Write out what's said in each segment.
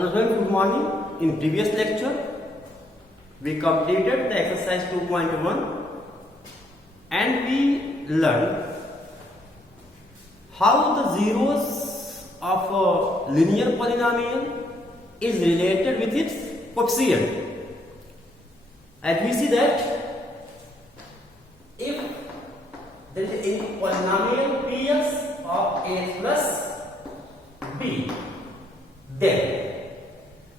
Hello friends, good morning. In previous lecture, we completed the exercise 2.1 and we learned how the zeros of a linear polynomial is related with its coefficient. And we see that if there is a polynomial Px of a plus b, then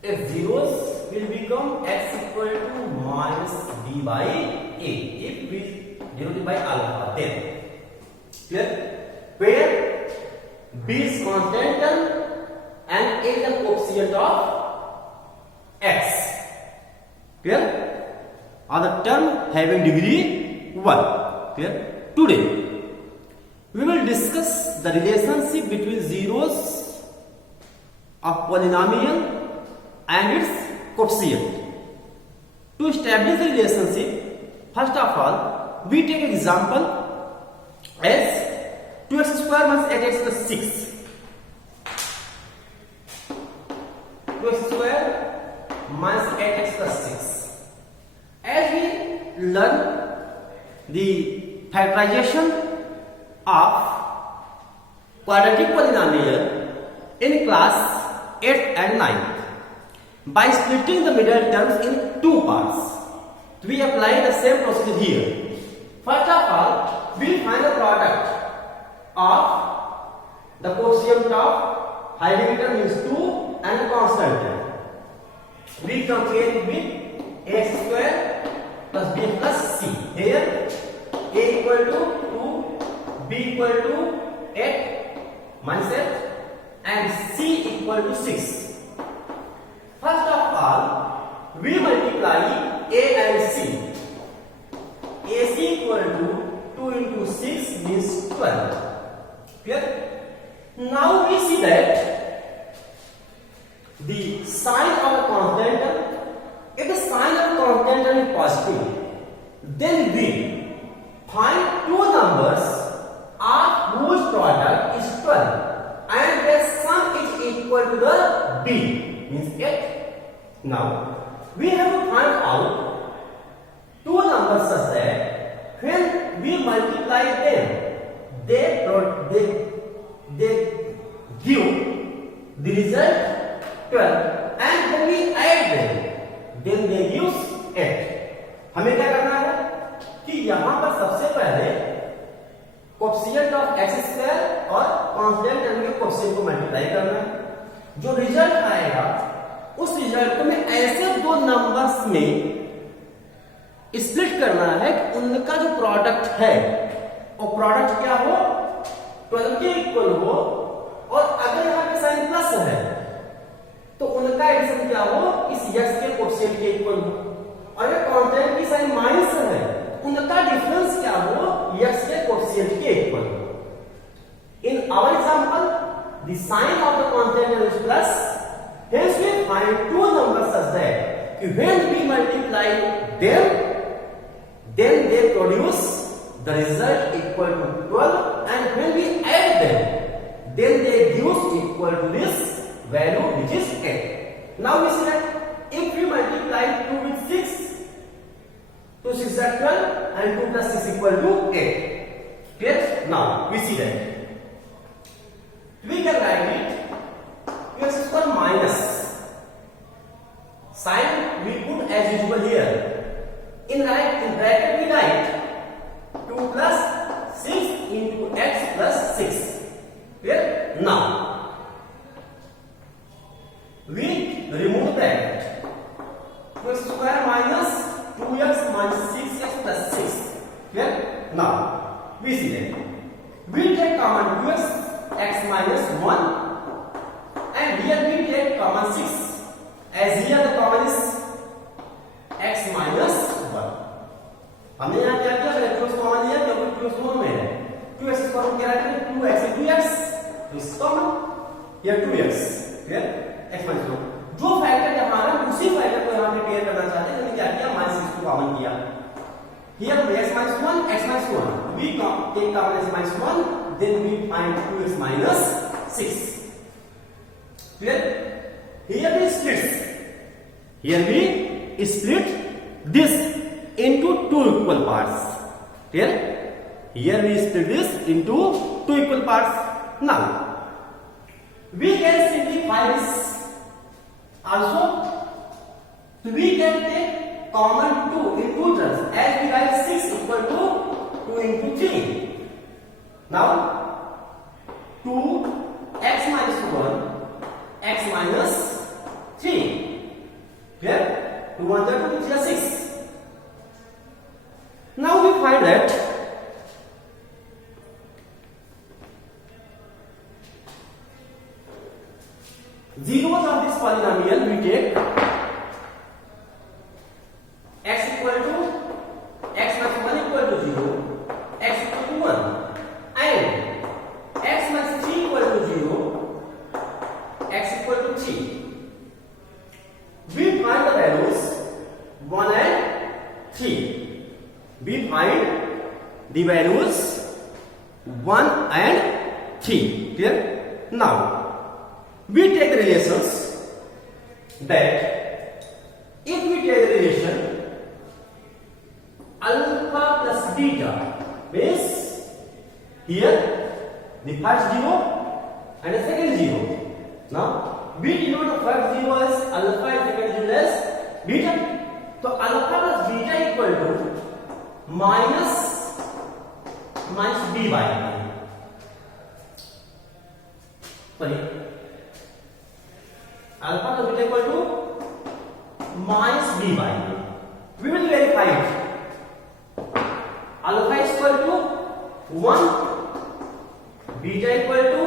if zeros will become x equal to minus b by a if we denoted by alpha, then clear, where b is constant term and a is the coefficient of x, clear, are the term having degree 1, clear. Today we will discuss the relationship between zeros of polynomial and its coefficient. To establish the relationship, first of all, we take an example as 2x square minus 8x plus 6. 2x square minus 8x plus 6. As we learn the factorization of quadratic polynomial in class 8th and 9th, by splitting the middle terms in two parts, we apply the same procedure here. First of all, we find the product of the coefficient of higher term means 2 and the constant term. We compare it with x square plus b plus c. Here a equal to 2, b equal to 8 minus 8 and c equal to 6. First of all, we multiply a and c. AC equal to 2 into 6 means 12. Clear? Now we see that the sign of a constant term, if the sign of a constant term is positive, then we find two numbers of whose product is 12 and their sum is equal to the b. Means 8. Now we have to find out two numbers such that when we multiply them, they give the result 12, and when we add them, then they give 8. हमें क्या करना है कि यहां पर सबसे पहले coefficient of x square और कांस्टेंट टर्म के कोएफिशिएंट को मल्टीप्लाई करना है. जो रिजल्ट आएगा उस रिजल्ट को में ऐसे दो नंबर्स में स्प्लिट करना है कि उनका जो प्रोडक्ट है वो प्रोडक्ट क्या हो, 12 के इक्वल हो, और अगर यहां पे साइन प्लस है तो उनका एडिशन क्या हो, इस x के कोएफिशिएंट के इक्वल हो, और अगर कांस्टेंट की साइन माइनस है उनका डिफरेंस क्या हो, x के कोएफिशिएंट के इक्वल हो. In our example the sign of the constant is plus. Hence we find two numbers such that when we multiply them, then they produce the result equal to 12, and when we add them, then they give equal to this value which is 8. Now we see that if we multiply 2 with 6, 2 6 is 12 and 2 plus 6 equal to 8. Clear? Now we see that we can write it x square minus sign we put as usual here. In bracket we write 2 plus 6 into x plus 6. Clear? Now we remove that. X square minus 2x minus 6x plus 6. Clear? Now we see that we take common 2x x minus 1, and here we take common 6, as here the common is x minus 1. हमने यहाँ क्या किया, reference common लिया क्योंकि 2 दोनों में है. 2x को हम क्या रखते हैं, 2x into x, तो इस common here 2x, clear, x minus 1. जो फैक्टर यहाँ आ रहा है उसी फैक्टर को यहाँ पे पेयर करना चाहते हैं, हमने क्या किया, -6 को कॉमन किया. Here x minus 1, x minus 1. We take common x minus 1. Then we find 2x minus 6. Clear? Here we split this into two equal parts. Here we split this into two equal parts. Now we can simplify this also. So we can take common 2 in two terms, as we write 6 equal to 2 into 3. Now 2x minus 1, x minus 3. Clear? 2 1 2 3 6. Now we find that zeros of this polynomial we take x equal to x minus 1 equal to 0, x equal to 1, and x minus 3 equal to 0, x equal to 3. We find the values 1 and 3. We find the values 1 and 3. Clear? Now we take the relations that if we take the relation alpha plus beta means here the first 0 and the second 0. Now we denote the first 0 as alpha and second 0 as beta. So alpha plus beta equal to minus b by a. Sorry, alpha plus beta equal to minus b by a. We will verify it. Alpha is equal to 1, beta equal to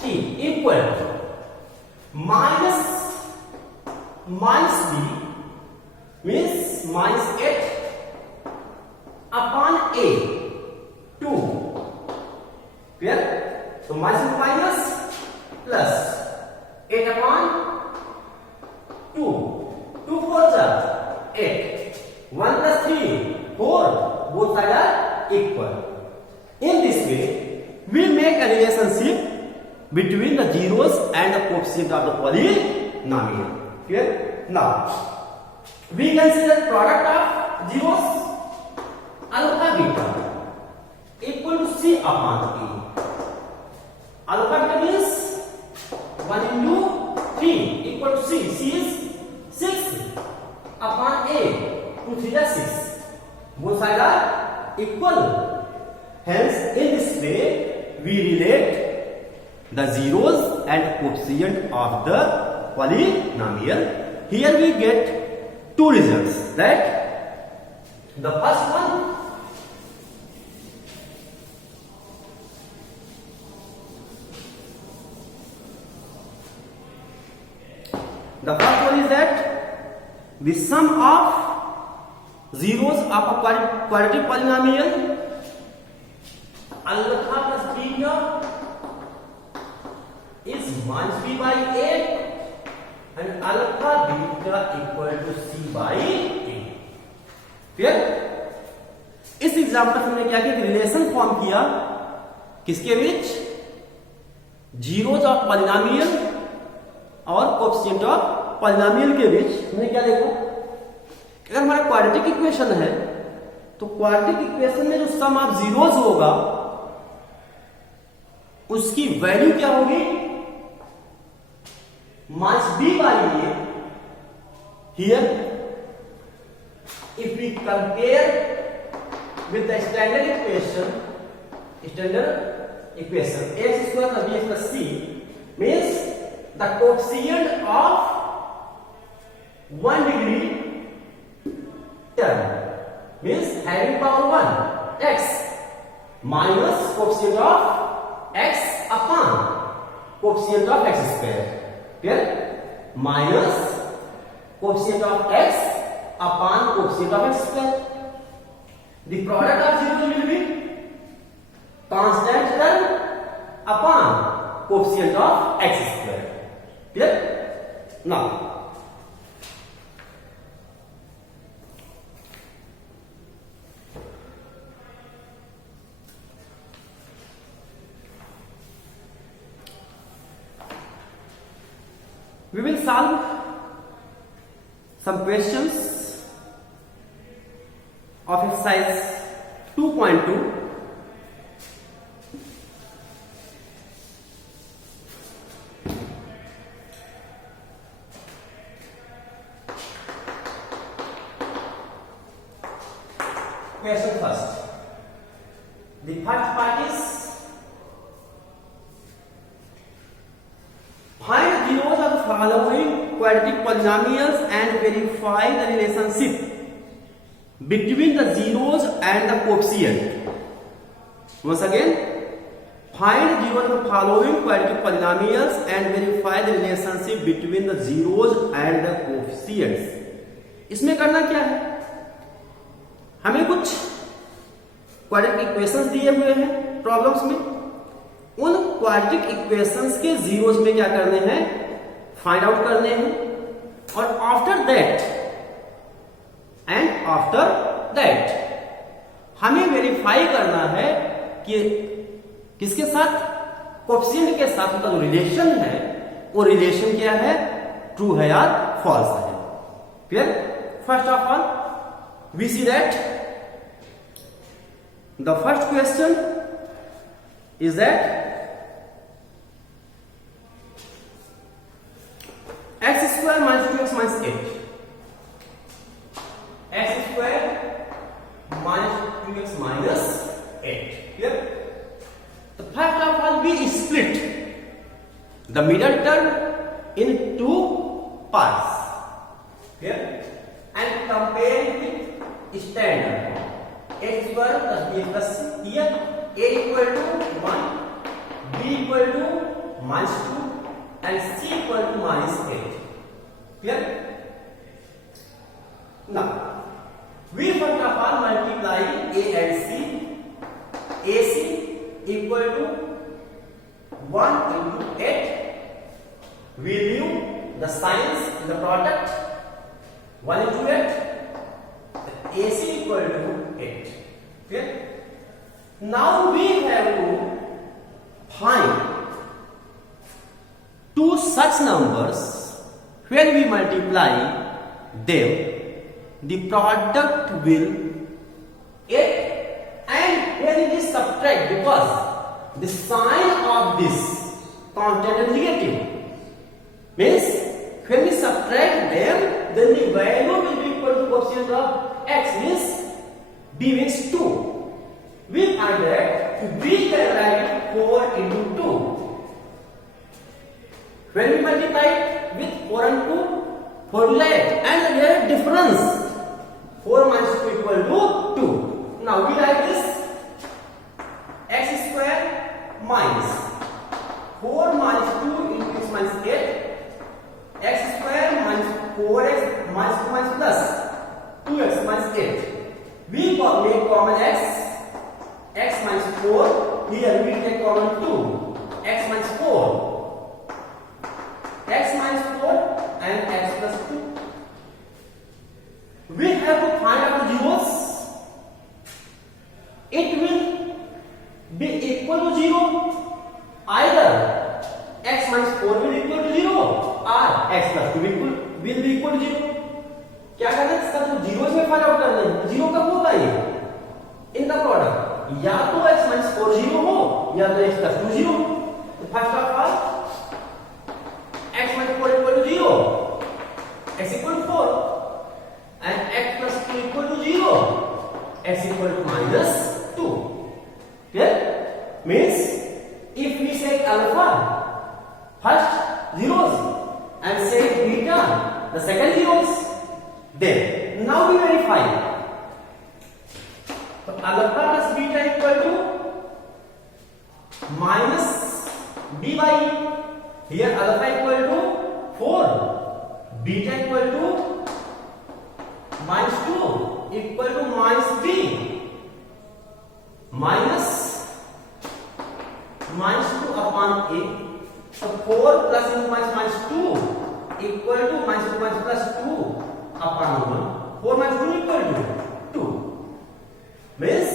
3, equal to minus b means minus 8 upon a 2. Clear? So minus into minus plus 8 upon 2. 2 4s are 8. 1 plus 3 4. Both sides are equal. In this way, we make a relationship between the zeros and the coefficient of the polynomial. Clear? Now, we consider product of zeros alpha beta equal to c upon a. Alpha beta means 1 into 3 equal to c. C is 6 upon a. 2 3 is 6. Both sides are equal. Hence, in this way, we relate the zeros and coefficient of the polynomial. Here we get two results. That the first one, is that the sum of zeros of a quadratic polynomial alpha plus beta is minus b by a and alpha beta equal to c by a. Clear? इस example में हमने क्या किया, relation form किया किसके बीच, zeros of polynomial और coefficient of polynomial के बीच। हमने क्या देखा, अगर हमारा क्वाड्रेटिक इक्वेशन है तो क्वाड्रेटिक इक्वेशन में जो सम ऑफ जीरोज होगा उसकी वैल्यू क्या होगी, minus b by a. Here if we compare with the standard equation x square plus b x plus c means the coefficient of 1 degree term means having power 1 x minus coefficient of x upon coefficient of x square. Clear? Minus coefficient of x upon coefficient of x square. The product of zero will be constant term upon coefficient of x square. Clear? Now We will solve some questions of exercise 2.2. Question first. The first part is find zeros of the following quadratic polynomials and verify the relationship between the zeros and the coefficient. Once again, find zeros of the following quadratic polynomials and verify the relationship between the zeros and the coefficients. इसमें करना क्या है, हमें कुछ quadratic equations दिए हुए हैं problems में, उन क्वाड्रेटिक इक्वेशंस के जीरोस में क्या करने हैं, फाइंड आउट करने हैं, और आफ्टर दैट हमें वेरीफाई करना है कि किसके साथ, कोएफिशिएंट के साथ उनका जो रिलेशन है वो रिलेशन क्या है, ट्रू है या फॉल्स है. Clear? First of all we see that the first question is that x square minus 2x minus 8, x square minus 2x minus 8. Clear? The first of all we split the middle term in two parts. Clear? And compare it with standard. A square plus b plus c. Here a equal to 1, b equal to minus 2 and c equal to minus 8. Clear? Now we first of all multiply a and c. AC equal to 1 into 8. We leave the signs in the product. 1 into 8. AC equal to 8. Okay? Now we have to find two such numbers. When we multiply them, the product will 8, and when it is subtract, because the sign of this constant is negative, means when we subtract them, then the value will be equal to coefficient of x, means b means 2. We find that we can write 4 into 2. When we multiply it with 4 and 2, 4 will 8, and there is difference. 4 minus 2 equal to 2. Now we write this x square minus 4 minus 2 into x minus 8, x square minus 4x minus 2 minus plus 2x minus 8. We make common x minus 4. Here we take common 2, x minus 4, x minus 4 and x plus 2. We have to find out the zeros. It will be equal to 0. Either x minus 4 will equal to 0 or x plus 2 will be equal to 0. क्या करना है, इसका जो zeros में find out करना है, zero कब होगा ये, इन द प्रोडक्ट, या तो x minus 4 जीरो हो या तो x plus 2 zero. First of all x minus 4 equal to 0, x equal to 4, and x plus 2 equal to 0, x equal to minus 2. Clear? Means if we say alpha first zeros and say beta the second zeros, then now we verify. So alpha plus beta equal to minus b by e. Here alpha equal to 4, beta equal to minus 2 equal to minus b, minus 2 upon a. So 4 plus into minus 2 equal to minus 2 minus plus 2 upon 1. 4 minus 2 equal to 2. Means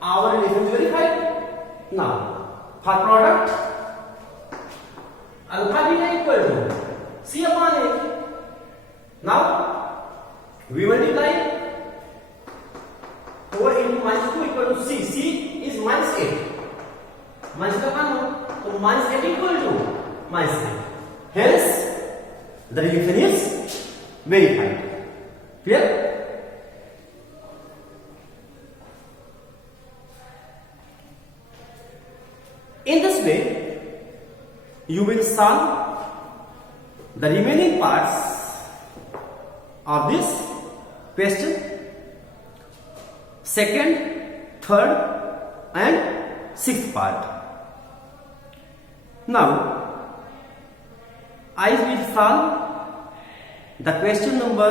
our relation is verified. Now for product alpha beta equal to C upon 8. Now we multiply 4 into minus 2 equal to C. C is minus 8. Minus का मान हो तो minus 8 equal to minus 8. Hence the relation is verified. Clear? In this way, you will solve the remaining parts of this question, second, third, and sixth part. Now, I will solve the question number,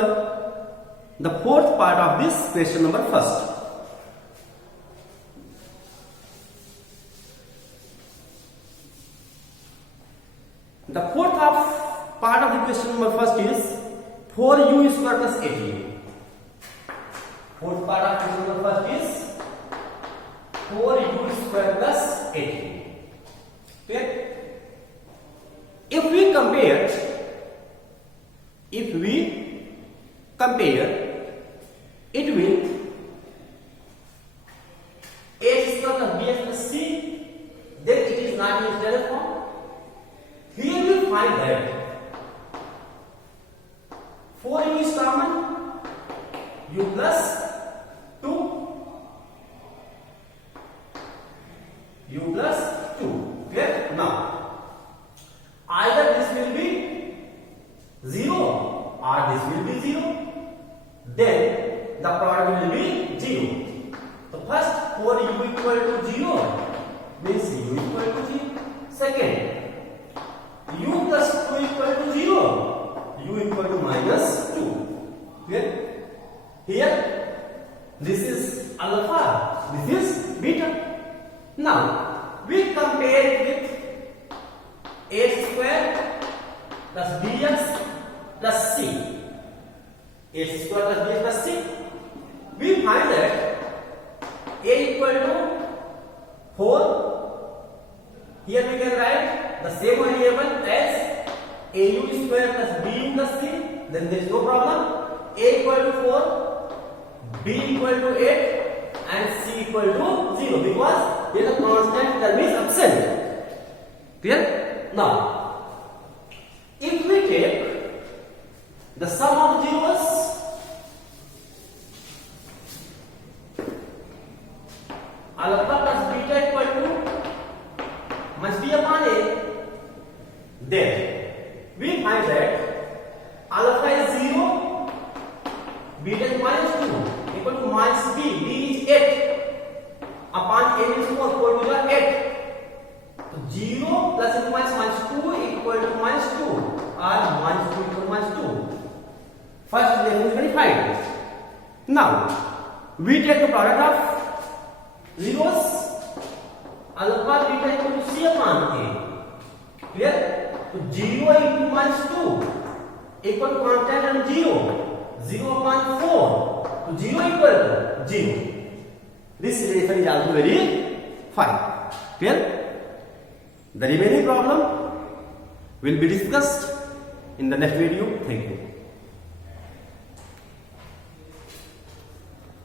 the fourth part of this question number first. The fourth part of the question number first is 4u square plus 8u. Fourth part of question number first is 4u square plus 8u. Okay? If we compare it will a square plus bx plus c, then it is not in standard form. Here we find that 4u is common, u plus 2, u plus 2. Clear? Now, either this will be 0 or this will be 0. Then the product will be 0. So first 4u equal to 0 means u equal to 0. Second, u plus 2 equal to 0, u equal to minus 2. Clear? Here, this is alpha, this is beta. Now, we compare it with a square plus bx plus c. A square plus bx plus c. We find that a equal to 4. Here we can write the same variable as au square plus bu plus c. Then there is no problem. A equal to 4, b equal to 8, and c equal to 0 because here the constant term is absent. Clear? Now, if we take the sum of zeros, alpha plus beta equal to must be upon a, then we find that alpha is 0, beta is minus 2 equal to minus b. B is 8 upon a is 4, 4 to the 8. So 0 plus into minus 2 equal to minus 2 or minus 2 equal to minus 2. First relation is verified. Now we take the product of zeros. Alpha beta equal to c upon a. Clear? So 0 into minus 2 equal to constant and 0. 0 upon 4. So 0 equal to 0. This relation is also very fine. Clear? The remaining problem will be discussed in the next video. Thank you.